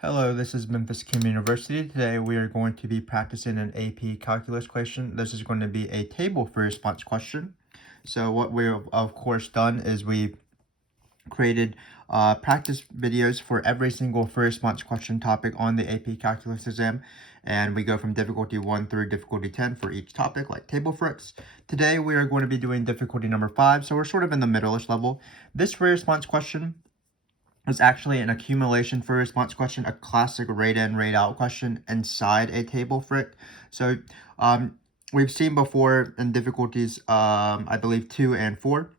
Hello, this is Memphis Communiversity. Today we are going to be practicing an AP calculus question. This is going to be a table for response question. So what we've of course done is we created practice videos for every single for response question topic on the AP calculus exam. And we go from difficulty 1 through difficulty 10 for each topic, like table FRQs. Today we are going to be doing difficulty number 5, so we're sort of in the middle-ish level. This for response question is actually an accumulation for response question, a classic rate in, rate out question inside a table FRQ. So we've seen before in difficulties, I believe 2 and 4.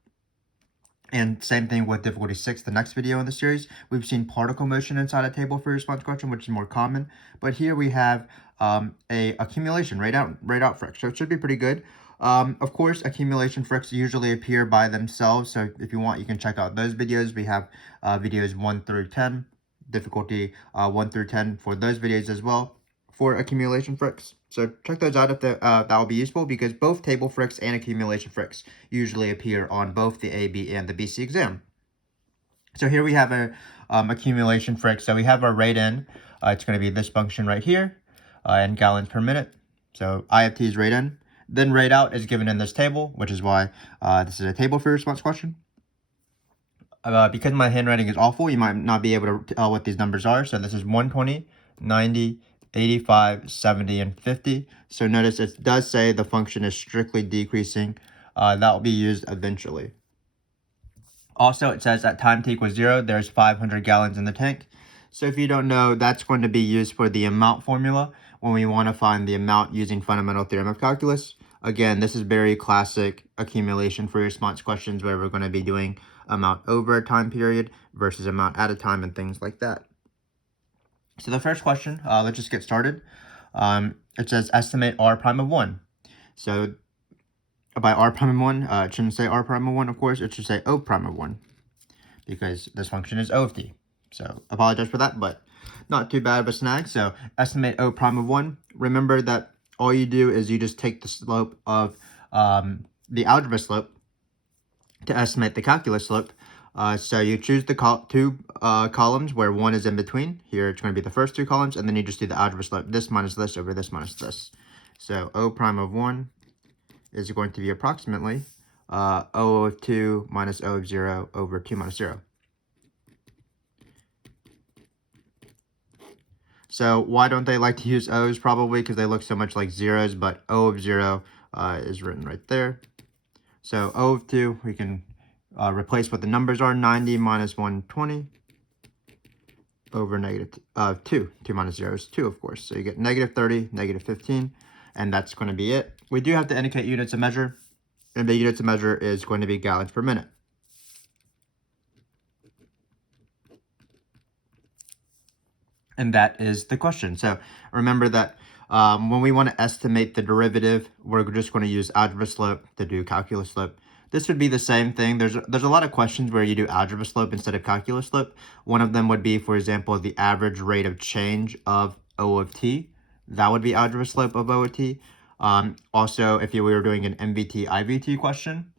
And same thing with difficulty 6, the next video in the series. We've seen particle motion inside a table for response question, which is more common. But here we have a accumulation, rate out FRQ. So it should be pretty good. Of course, accumulation FRQs usually appear by themselves. So if you want, you can check out those videos. We have videos 1 through 10, difficulty 1 through 10 for those videos as well for accumulation FRQs. So check those out if that will be useful, because both table FRQs and accumulation FRQs usually appear on both the AB and the BC exam. So here we have a accumulation FRQ. So we have our rate in. It's going to be this function right here in gallons per minute. So I of t is rate in. Then rate out is given in this table, which is why this is a table for response question. Because my handwriting is awful, you might not be able to tell what these numbers are. So this is 120, 90, 85, 70, and 50. So notice it does say the function is strictly decreasing. That will be used eventually. Also, it says at time t equals 0, there's 500 gallons in the tank. So if you don't know, that's going to be used for the amount formula when we want to find the amount using fundamental theorem of calculus. Again, this is very classic accumulation for response questions where we're going to be doing amount over a time period versus amount at a time and things like that. So the first question, let's just get started. It says estimate r prime of 1. So by r prime of 1, it shouldn't say r prime of 1, of course. It should say o prime of 1, because this function is o of t. So apologize for that, but not too bad of a snag. So estimate o prime of 1. Remember that all you do is you just take the slope of the algebra slope to estimate the calculus slope. So you choose the two columns where 1 is in between. Here it's going to be the first two columns, and then you just do the algebra slope, this minus this over this minus this. So o prime of 1 is going to be approximately o of 2 minus o of 0 over 2 minus 0. So why don't they like to use O's? Probably because they look so much like zeros, but O of 0 is written right there. So O of 2, we can replace what the numbers are, 90 minus 120 over negative 2. 2 minus 0 is 2, of course. So you get negative 30, negative 15, and that's going to be it. We do have to indicate units of measure, and the units of measure is going to be gallons per minute. And that is the question. So remember that when we want to estimate the derivative, we're just going to use algebra slope to do calculus slope. This would be the same thing. There's a lot of questions where you do algebra slope instead of calculus slope. One of them would be, for example, the average rate of change of O of t. That would be algebra slope of O of t. Also, if we were doing an MVT, IVT question,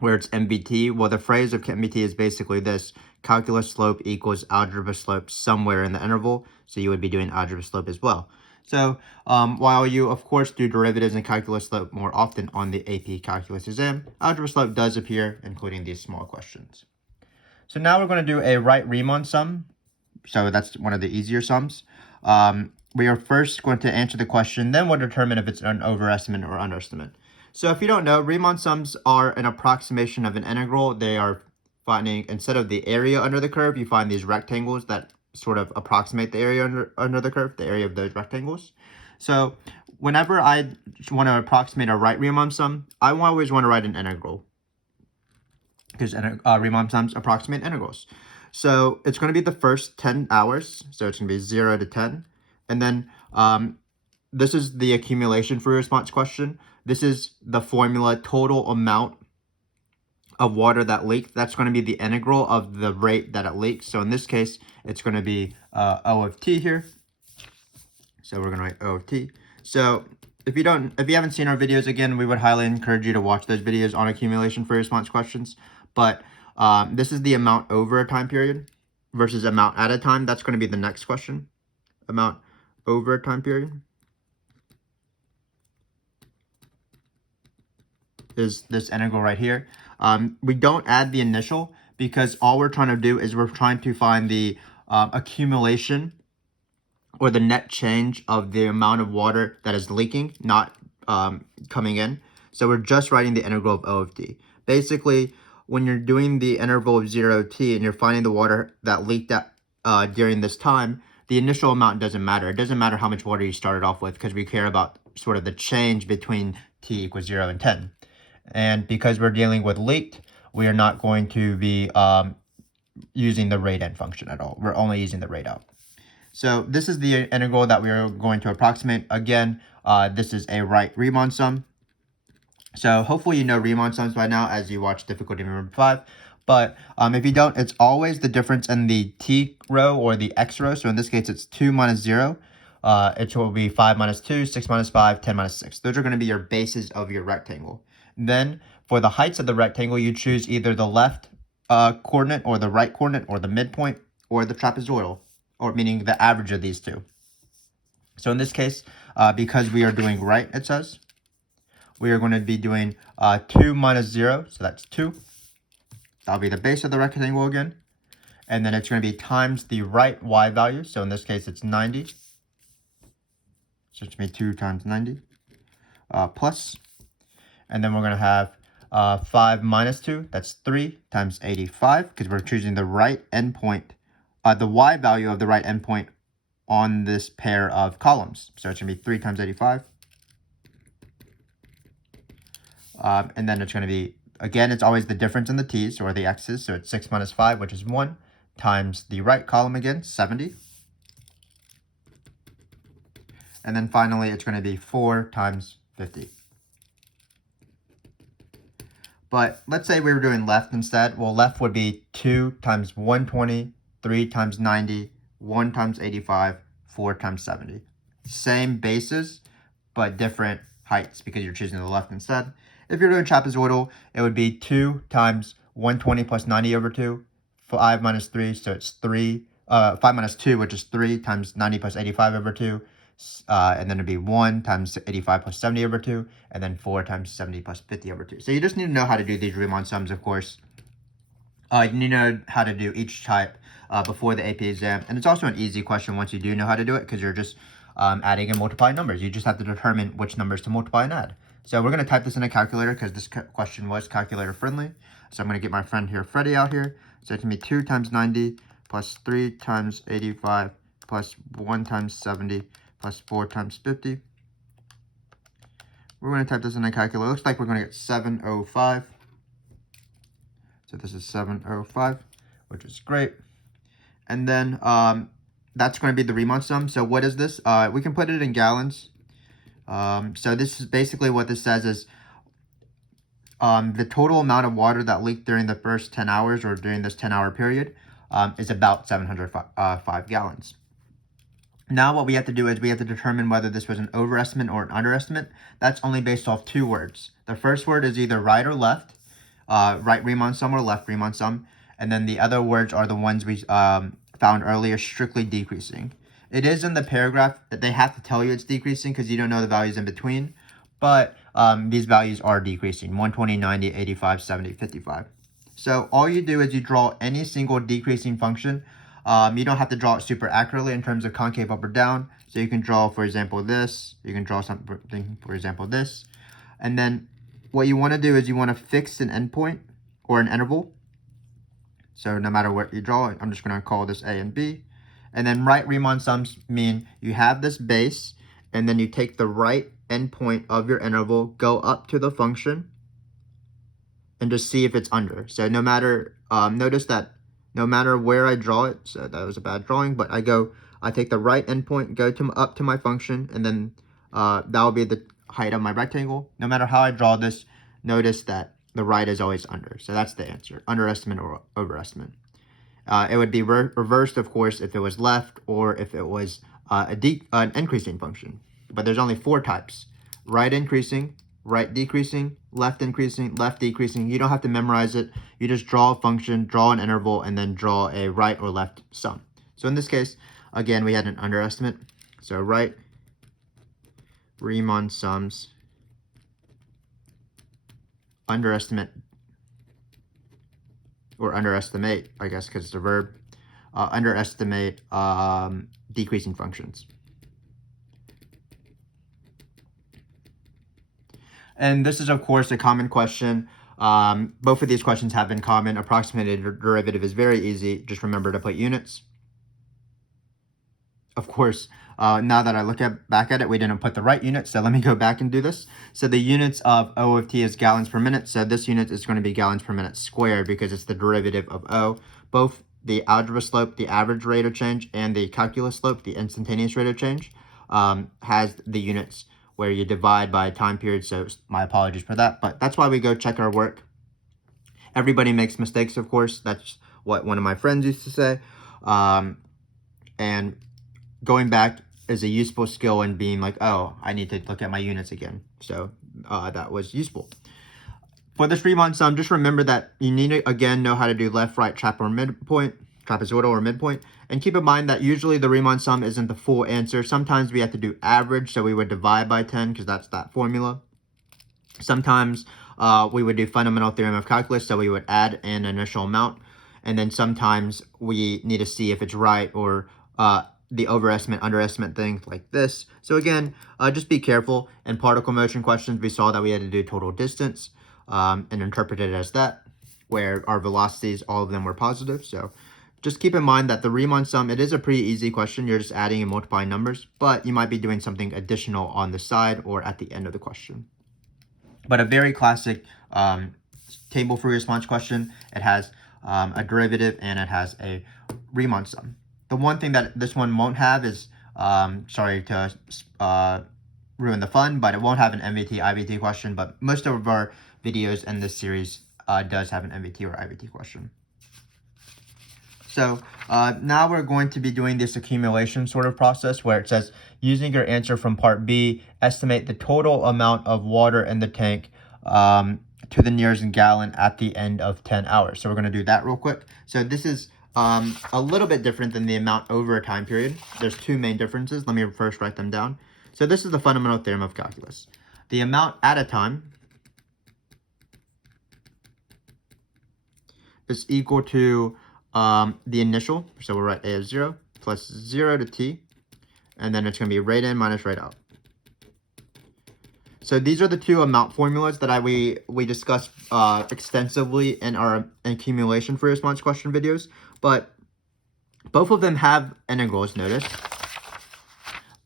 where it's MVT, well, the phrase of MVT is basically this: calculus slope equals algebra slope somewhere in the interval. So you would be doing algebra slope as well. So while you, of course, do derivatives and calculus slope more often on the AP calculus exam, algebra slope does appear, including these small questions. So now we're going to do a right Riemann sum. So that's one of the easier sums. We are first going to answer the question, then we'll determine if it's an overestimate or underestimate. So if you don't know, Riemann sums are an approximation of an integral. They are finding, instead of the area under the curve, you find these rectangles that sort of approximate the area under the curve, the area of those rectangles. So whenever I want to approximate a right Riemann sum, I always want to write an integral, because Riemann sums approximate integrals. So it's going to be the first 10 hours. So it's going to be 0 to 10. And then this is the accumulation for response question. This is the formula, total amount of water that leaked. That's going to be the integral of the rate that it leaks. So in this case, it's going to be O of t here. So we're going to write O of t. So if you haven't seen our videos, again, we would highly encourage you to watch those videos on accumulation for response questions. But this is the amount over a time period. versus amount at a time, that's going to be the next question. Amount over a time period is this integral right here. We don't add the initial because all we're trying to do is we're trying to find the accumulation or the net change of the amount of water that is leaking, not coming in. So we're just writing the integral of O of t. Basically, when you're doing the interval of 0 t and you're finding the water that leaked during this time, the initial amount doesn't matter. It doesn't matter how much water you started off with because we care about sort of the change between t equals 0 and 10. And because we're dealing with leaked, we are not going to be using the rate in function at all. We're only using the rate out. So this is the integral that we are going to approximate. Again, this is a right Riemann sum. So hopefully you know Riemann sums by now as you watch difficulty number 5. But if you don't, it's always the difference in the t row or the x row. So in this case, it's 2 minus 0. It will be 5 minus 2, 6 minus 5, 10 minus 6. Those are going to be your bases of your rectangle. Then for the heights of the rectangle, you choose either the left coordinate or the right coordinate or the midpoint or the trapezoidal, or meaning the average of these two. So in this case, because we are doing right, it says, we are going to be doing 2 minus 0, so that's 2. That'll be the base of the rectangle again. And then it's going to be times the right y value. So in this case, it's 90. So it's going to be 2 times 90 plus. And then we're going to have 5 minus 2. That's 3 times 85 because we're choosing the right endpoint, the y value of the right endpoint on this pair of columns. So it's going to be 3 times 85. And then it's going to be, again, it's always the difference in the t's or the x's. So it's 6 minus 5, which is 1, times the right column again, 70. And then finally, it's going to be 4 times 50. But let's say we were doing left instead. Well, left would be 2 times 120, 3 times 90, 1 times 85, 4 times 70. Same bases, but different heights because you're choosing the left instead. If you're doing trapezoidal, it would be 2 times 120 plus 90 over 2, 5 minus 3, so it's 5 minus 2, which is 3 times 90 plus 85 over 2. And then it'd be 1 times 85 plus 70 over 2, and then 4 times 70 plus 50 over 2. So you just need to know how to do these Riemann sums, of course. You need to know how to do each type before the AP exam. And it's also an easy question once you do know how to do it because you're just adding and multiplying numbers. You just have to determine which numbers to multiply and add. So we're going to type this in a calculator because this question was calculator friendly. So I'm going to get my friend here, Freddie, out here. So it's going to be 2 times 90 plus 3 times 85 plus 1 times 70 plus 4 times 50. We're going to type this in a calculator. It looks like we're going to get 705. So this is 705, which is great. And then that's going to be the Riemann sum. So what is this? We can put it in gallons. So this is basically what this says is the total amount of water that leaked during the first 10 hours or during this 10-hour period is about 705 gallons. Now what we have to do is we have to determine whether this was an overestimate or an underestimate. That's only based off 2 words. The first word is either right or left, right Riemann sum or left Riemann sum. And then the other words are the ones we found earlier, strictly decreasing. It is in the paragraph that they have to tell you it's decreasing because you don't know the values in between. But these values are decreasing, 120, 90, 85, 70, 55. So all you do is you draw any single decreasing function. You don't have to draw it super accurately in terms of concave up or down. So you can draw, for example, this. You can draw something, for example, this. And then what you want to do is you want to fix an endpoint or an interval. So no matter what you draw, I'm just going to call this A and B. And then right Riemann sums mean you have this base, and then you take the right endpoint of your interval, go up to the function, and just see if it's under. So no matter, notice that no matter where I draw it, so that was a bad drawing, but I take the right endpoint, go up to my function, and then that will be the height of my rectangle. No matter how I draw this, notice that the right is always under. So that's the answer, underestimate or overestimate. It would be reversed, of course, if it was left or if it was an increasing function. But there's only 4 types: right increasing, right decreasing, left increasing, left decreasing. You don't have to memorize it. You just draw a function, draw an interval, and then draw a right or left sum. So in this case, again, we had an underestimate. So write Riemann sums underestimate, or underestimate, I guess, because it's a verb. Underestimate decreasing functions. And this is, of course, a common question. Both of these questions have in common. Approximated derivative is very easy. Just remember to put units. Of course, now that I look back at it, we didn't put the right unit, so let me go back and do this. So the units of O of t is gallons per minute, so this unit is going to be gallons per minute squared because it's the derivative of O. Both the algebra slope, the average rate of change, and the calculus slope, the instantaneous rate of change, has the units where you divide by time period, so my apologies for that, but that's why we go check our work. Everybody makes mistakes, of course. That's what one of my friends used to say. And going back is a useful skill in being like, oh, I need to look at my units again. So that was useful. For this Riemann sum, just remember that you need to, again, know how to do left, right, trapezoidal or midpoint. And keep in mind that usually the Riemann sum isn't the full answer. Sometimes we have to do average, so we would divide by 10 because that's that formula. Sometimes we would do fundamental theorem of calculus, so we would add an initial amount. And then sometimes we need to see if it's right, or the overestimate, underestimate thing like this. So again, just be careful. In particle motion questions, we saw that we had to do total distance and interpret it as that, where our velocities, all of them were positive. So just keep in mind that the Riemann sum, it is a pretty easy question. You're just adding and multiplying numbers, but you might be doing something additional on the side or at the end of the question. But a very classic table free response question. It has a derivative and it has a Riemann sum. The one thing that this one won't have is, sorry to ruin the fun, but it won't have an MVT, IVT question, but most of our videos in this series does have an MVT or IVT question. So now we're going to be doing this accumulation sort of process where it says, using your answer from part B, estimate the total amount of water in the tank to the nearest gallon at the end of 10 hours. So we're going to do that real quick. So this is a little bit different than the amount over a time period. There's two main differences. Let me first write them down. So this is the fundamental theorem of calculus. The amount at a time is equal to the initial, so we'll write A of 0 plus 0 to t, and then it's going to be rate in minus rate out. So these are the two amount formulas that we discussed extensively in our accumulation free response question videos, but both of them have integrals, notice.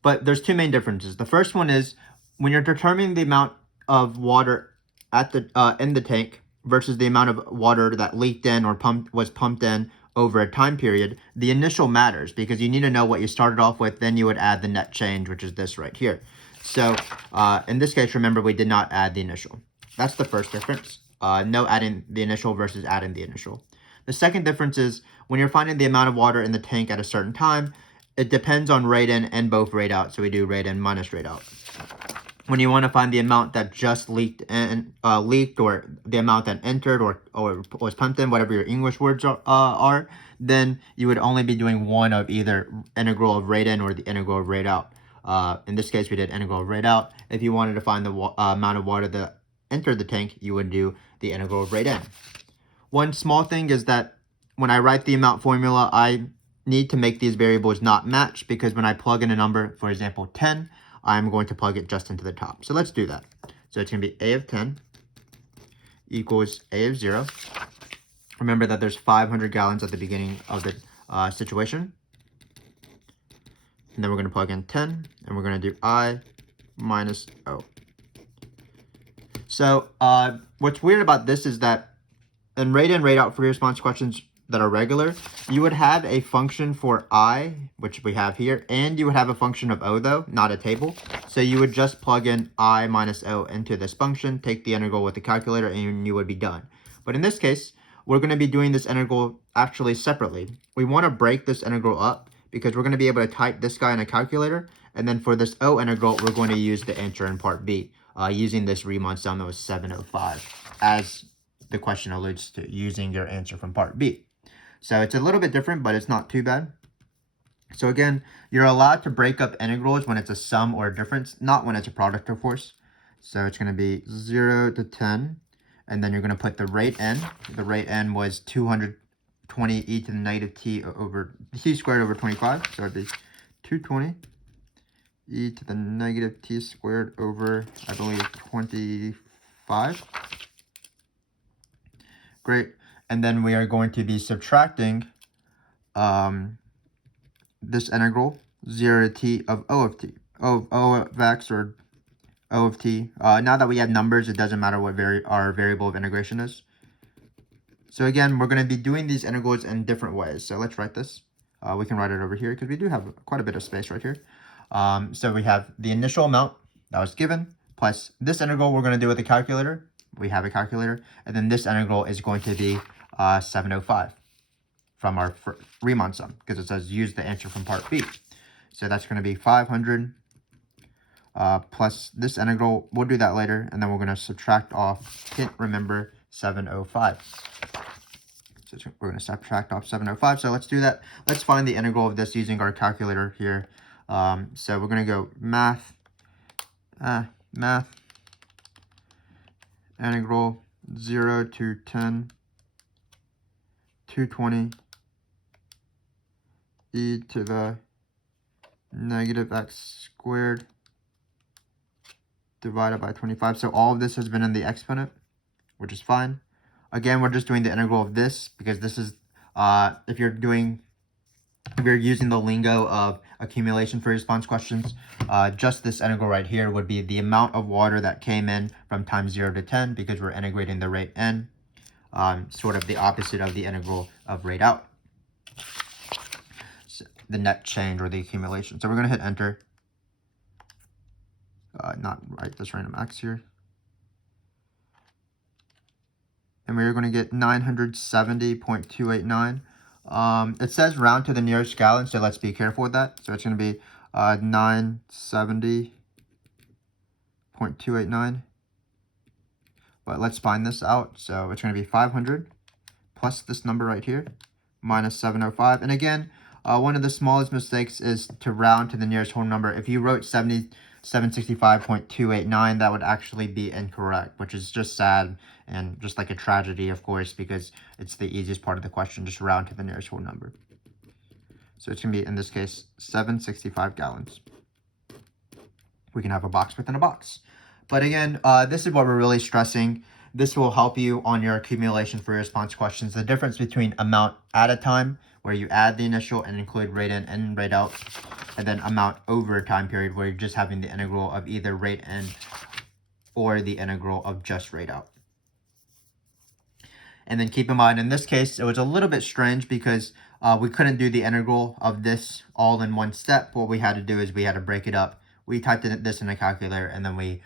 But there's two main differences. The first one is when you're determining the amount of water at the in the tank versus the amount of water that leaked in or was pumped in over a time period, the initial matters because you need to know what you started off with, then you would add the net change, which is this right here. So in this case, remember, we did not add the initial. That's the first difference. No adding the initial versus adding the initial. The second difference is when you're finding the amount of water in the tank at a certain time, it depends on rate in and both rate out. So we do rate in minus rate out. When you want to find the amount that just leaked, or the amount that entered or was pumped in, whatever your English words are, then you would only be doing one of either integral of rate in or the integral of rate out. In this case, we did integral of rate out. If you wanted to find the amount of water that entered the tank, you would do the integral of rate in. One small thing is that when I write the amount formula, I need to make these variables not match, because when I plug in a number, for example, 10, I'm going to plug it just into the top. So let's do that. So it's going to be A of 10 equals A of 0. Remember that there's 500 gallons at the beginning of the situation. And then we're going to plug in 10, and we're going to do I minus O. So what's weird about this is that in rate in, rate out free response questions that are regular, you would have a function for I, which we have here, and you would have a function of O, though, not a table. So you would just plug in I minus O into this function, take the integral with the calculator, and you would be done. But in this case, we're going to be doing this integral actually separately. We want to break this integral up because we're going to be able to type this guy in a calculator, and then for this O integral, we're going to use the answer in part B. using this Riemann sum that was 705, as the question alludes to, using your answer from part B. So it's a little bit different, but it's not too bad. So again, you're allowed to break up integrals when it's a sum or a difference, not when it's a product, of course. So it's going to be 0 to 10, and then you're going to put the rate n. The rate n was 220 e to the negative t over t squared over 25. So it'd be 220 e to the negative t squared over, I believe, 25. Great. And then we are going to be subtracting this integral 0 to t of O of t, O of x, or O of t. Now that we have numbers, it doesn't matter what our variable of integration is. So again, we're going to be doing these integrals in different ways. So let's write this. We can write it over here because we do have quite a bit of space right here. So we have the initial amount that was given, plus this integral we're going to do with a calculator. We have a calculator. And then this integral is going to be 705 from our Riemann sum, because it says use the answer from part B. So that's going to be 500 plus this integral. We'll do that later, and then we're going to subtract off, remember, 705. So we're going to subtract off 705. So let's do that. Let's find the integral of this using our calculator here. So we're going to go math, integral 0 to 10, 220 e to the negative x squared divided by 25. So all of this has been in the exponent, which is fine. Again, we're just doing the integral of this because this is, if you're using the lingo of accumulation for response questions, just this integral right here would be the amount of water that came in from time 0 to 10, because we're integrating the rate n, sort of the opposite of the integral of rate out, so the net change or the accumulation. So we're going to hit enter. Not write this random x here. And we're going to get 970.289. It says round to the nearest gallon, so let's be careful with that. So it's going to be 970.289. But let's find this out. So it's going to be 500 plus this number right here, minus 705. And again, one of the smallest mistakes is to round to the nearest whole number. If you wrote 765.289, that would actually be incorrect, which is just sad and just like a tragedy, of course, because it's the easiest part of the question, just round to the nearest whole number. So it's going to be, in this case, 765 gallons. We can have a box within a box. But again, this is what we're really stressing. This will help you on your accumulation for response questions. The difference between amount at a time, where you add the initial and include rate in and rate out, and then amount over a time period, where you're just having the integral of either rate in or the integral of just rate out. And then keep in mind, in this case, it was a little bit strange because we couldn't do the integral of this all in one step. What we had to do is we had to break it up. We typed this in a calculator, and then we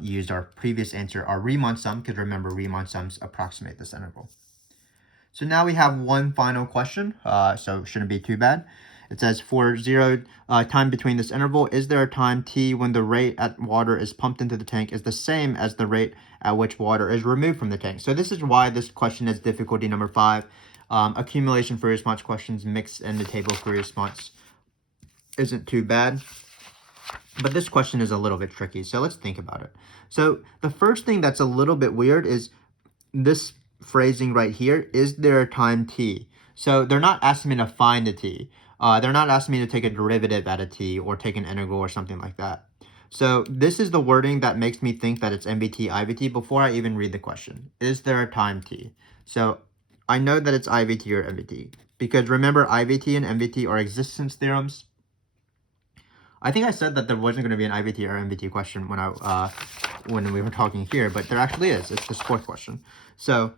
used our previous answer, our Riemann sum, because remember, Riemann sums approximate this integral. So now we have one final question, so it shouldn't be too bad. It says, for 0 time between this interval, is there a time t when the rate at water is pumped into the tank is the same as the rate at which water is removed from the tank? So this is why this question is difficulty number 5. Accumulation for response questions mixed in the table for response isn't too bad. But this question is a little bit tricky, so let's think about it. So the first thing that's a little bit weird is this phrasing right here, is there a time t? So they're not asking me to find a t. They're not asking me to take a derivative at a t or take an integral or something like that. So this is the wording that makes me think that it's MVT, IVT before I even read the question. Is there a time t? So I know that it's IVT or MVT because remember, IVT and MVT are existence theorems. I think I said that there wasn't going to be an IVT or MVT question when we were talking here, but there actually is. It's this fourth question. So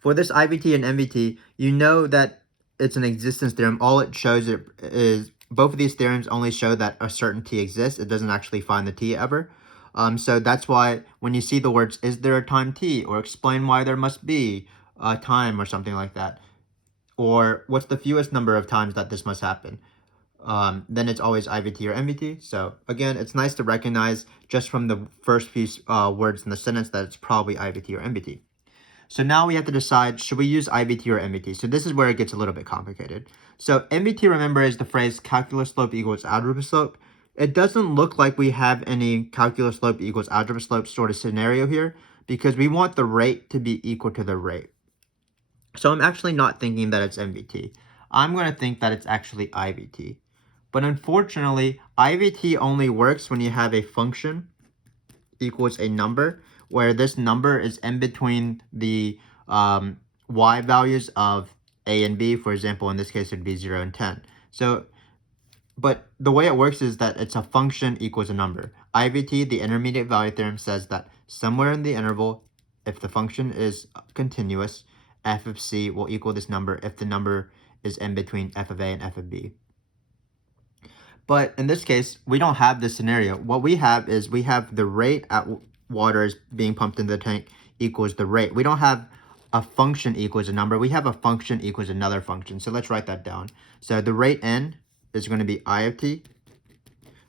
for this IVT and MVT, you know that it's an existence theorem. All it shows is both of these theorems only show that a certain t exists. It doesn't actually find the t ever. So that's why when you see the words, is there a time t, or explain why there must be a time or something like that, or what's the fewest number of times that this must happen, then it's always IVT or MVT. So again, it's nice to recognize just from the first few words in the sentence that it's probably IVT or MVT. So now we have to decide, should we use IVT or MVT? So this is where it gets a little bit complicated. So MVT, remember, is the phrase calculus slope equals algebra slope. It doesn't look like we have any calculus slope equals algebra slope sort of scenario here because we want the rate to be equal to the rate. So I'm actually not thinking that it's MVT. I'm going to think that it's actually IVT. But unfortunately, IVT only works when you have a function equals a number, where this number is in between the y values of a and b. For example, in this case, it would be 0 and 10. So, but the way it works is that it's a function equals a number. IVT, the intermediate value theorem, says that somewhere in the interval, if the function is continuous, f of c will equal this number if the number is in between f of a and f of b. But in this case, we don't have this scenario. What we have is we have the rate at water is being pumped into the tank equals the rate. We don't have a function equals a number. We have a function equals another function. So let's write that down. So the rate n is going to be I of t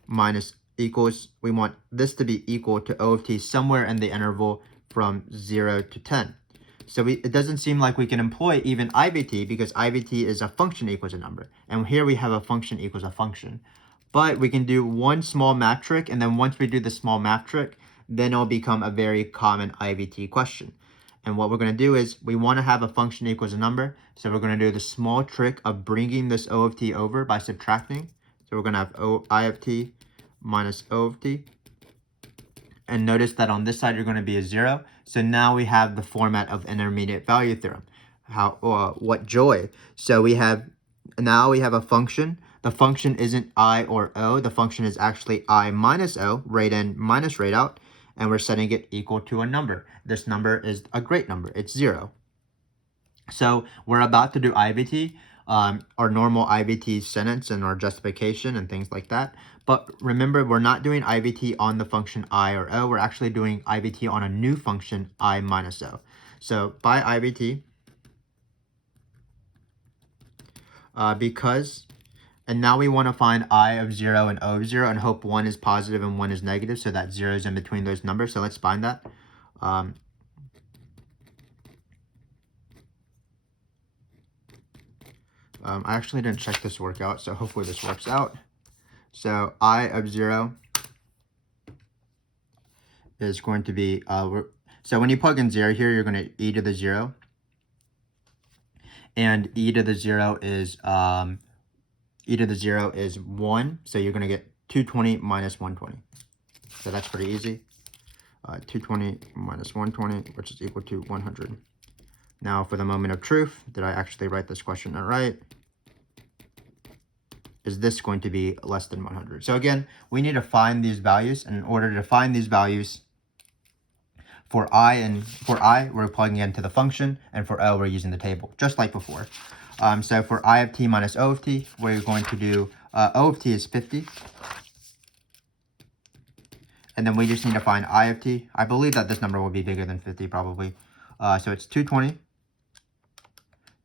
minus equals, we want this to be equal to O of t somewhere in the interval from 0 to 10. So it doesn't seem like we can employ even IVT because IVT is a function equals a number. And here we have a function equals a function. But we can do one small math trick, and then once we do the small math trick, then it'll become a very common IVT question. And what we're going to do is we want to have a function equals a number. So we're going to do the small trick of bringing this O of t over by subtracting. So we're going to have I of t minus O of t. And notice that on this side, you're going to be a 0. So now we have the format of intermediate value theorem. What joy. So now we have a function. The function isn't I or O. The function is actually I minus O, rate in minus rate out. And we're setting it equal to a number. This number is a great number. It's 0. So we're about to do IVT, our normal IVT sentence and our justification and things like that. But remember, we're not doing IVT on the function I or O. We're actually doing IVT on a new function, I minus O. So by IVT, and now we want to find I of 0 and O of 0 and hope one is positive and one is negative, so that 0 is in between those numbers. So let's find that. I actually didn't check this workout, so hopefully this works out. So I of 0 is going to be, so when you plug in 0 here, you're going to e to the 0. And e to the 0 is 1. So you're going to get 220 minus 120. So that's pretty easy. 220 minus 120, which is equal to 100. Now for the moment of truth, did I actually write this question out right? Is this going to be less than 100? So again, we need to find these values. And in order to find these values, for I, we're plugging into the function. And for O, we're using the table, just like before. So for I of t minus O of t, we're going to do, O of t is 50. And then we just need to find I of t. I believe that this number will be bigger than 50 probably. So it's 220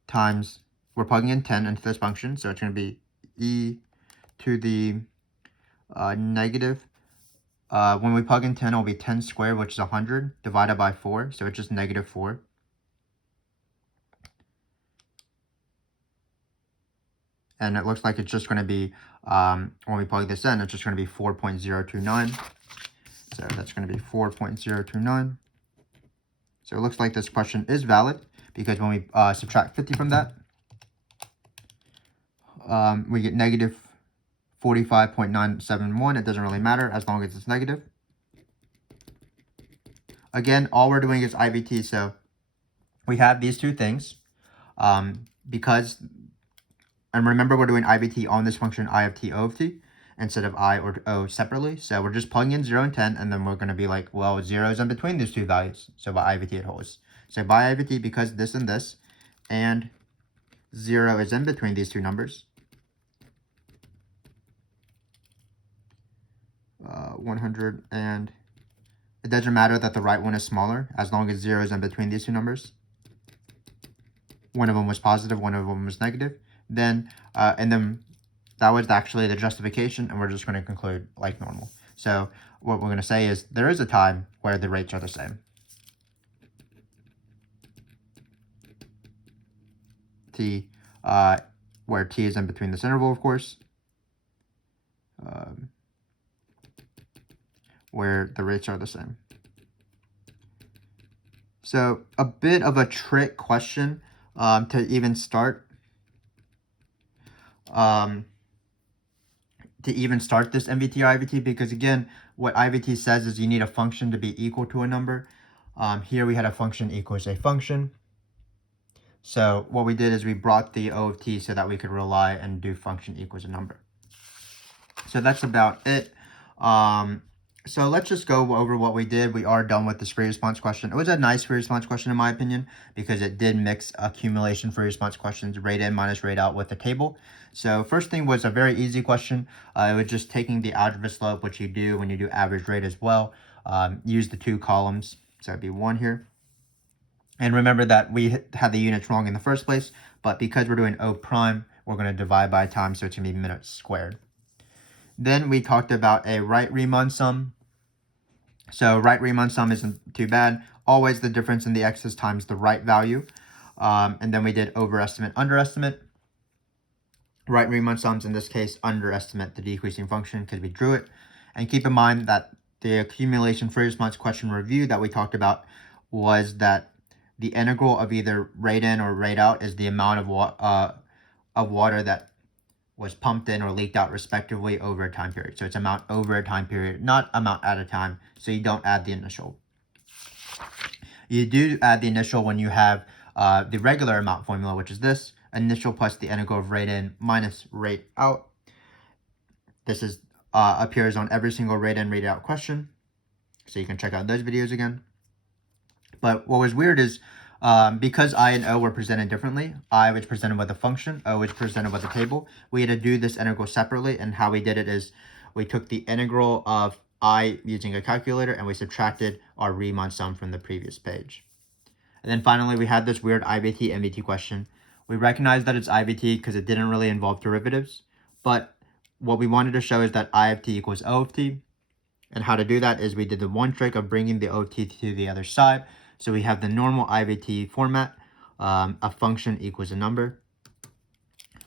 times, we're plugging in 10 into this function. So it's going to be e to the negative. When we plug in 10, it'll be 10 squared, which is 100, divided by 4. So it's just negative 4. And it looks like it's just going to be, when we plug this in, it's just going to be 4.029. So that's going to be 4.029. So it looks like this question is valid because when we subtract 50 from that, we get negative 45.971. It doesn't really matter as long as it's negative. Again, all we're doing is IVT. So we have these two things and remember we're doing IVT on this function I of t, O of t, instead of I or O separately. So we're just plugging in 0 and 10, and then we're going to be like, well, 0 is in between these two values. So by IVT it holds. So by IVT, because this and this, and 0 is in between these two numbers, 100, and it doesn't matter that the right one is smaller as long as 0 is in between these two numbers. One of them was positive, one of them was negative. Then, and then that was actually the justification, and we're just going to conclude like normal. So what we're going to say is there is a time where the rates are the same. T, where T is in between this interval, of course, where the rates are the same. So a bit of a trick question to even start. This MVT or IVT, because again, what IVT says is you need a function to be equal to a number. Here we had a function equals a function. So what we did is we brought the O of t so that we could rely and do function equals a number. So that's about it. So let's just go over what we did. We are done with this free response question. It was a nice free response question in my opinion, because it did mix accumulation free response questions, rate in minus rate out, with a table. So first thing was a very easy question. It was just taking the algebra slope, which you do when you do average rate as well. Use the two columns. So it'd be 1 here. And remember that we had the units wrong in the first place, but because we're doing O prime, we're going to divide by time, so it's going to be minutes squared. Then we talked about a right Riemann sum. So right Riemann sum isn't too bad. Always the difference in the x's times the right value. And then we did overestimate, underestimate. Right Riemann sums, in this case, underestimate the decreasing function because we drew it. And keep in mind that the accumulation free response question review that we talked about was that the integral of either rate in or rate out is the amount of water that was pumped in or leaked out respectively over a time period. So it's amount over a time period, not amount at a time. So you don't add the initial. You do add the initial when you have the regular amount formula, which is this: initial plus the integral of rate in minus rate out. This is appears on every single rate in, rate out question. So you can check out those videos again. But what was weird is because I and O were presented differently, I was presented with a function, O was presented with a table. We had to do this integral separately, and how we did it is we took the integral of I using a calculator and we subtracted our Riemann sum from the previous page. And then finally, we had this weird IVT, MVT question. We recognized that it's IVT because it didn't really involve derivatives, but what we wanted to show is that I of t equals O of t. And how to do that is we did the one trick of bringing the O of t to the other side. So we have the normal IVT format, a function equals a number.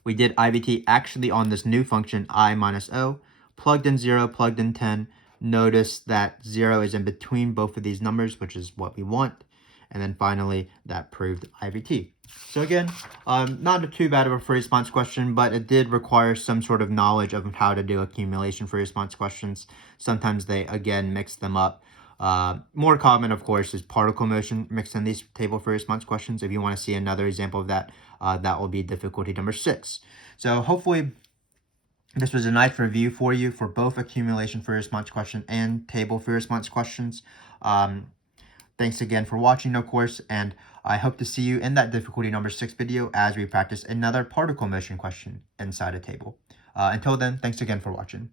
We did IVT actually on this new function, I minus O, plugged in 0, plugged in 10. Notice that 0 is in between both of these numbers, which is what we want. And then finally, that proved IVT. So again, not too bad of a free response question, but it did require some sort of knowledge of how to do accumulation free response questions. Sometimes they, again, mix them up. More common, of course, is particle motion mixed in these table free response questions. If you want to see another example of that, that will be difficulty number 6. So hopefully this was a nice review for you for both accumulation free response question and table free response questions. Thanks again for watching, of course, and I hope to see you in that difficulty number 6 video as we practice another particle motion question inside a table. Until then, thanks again for watching.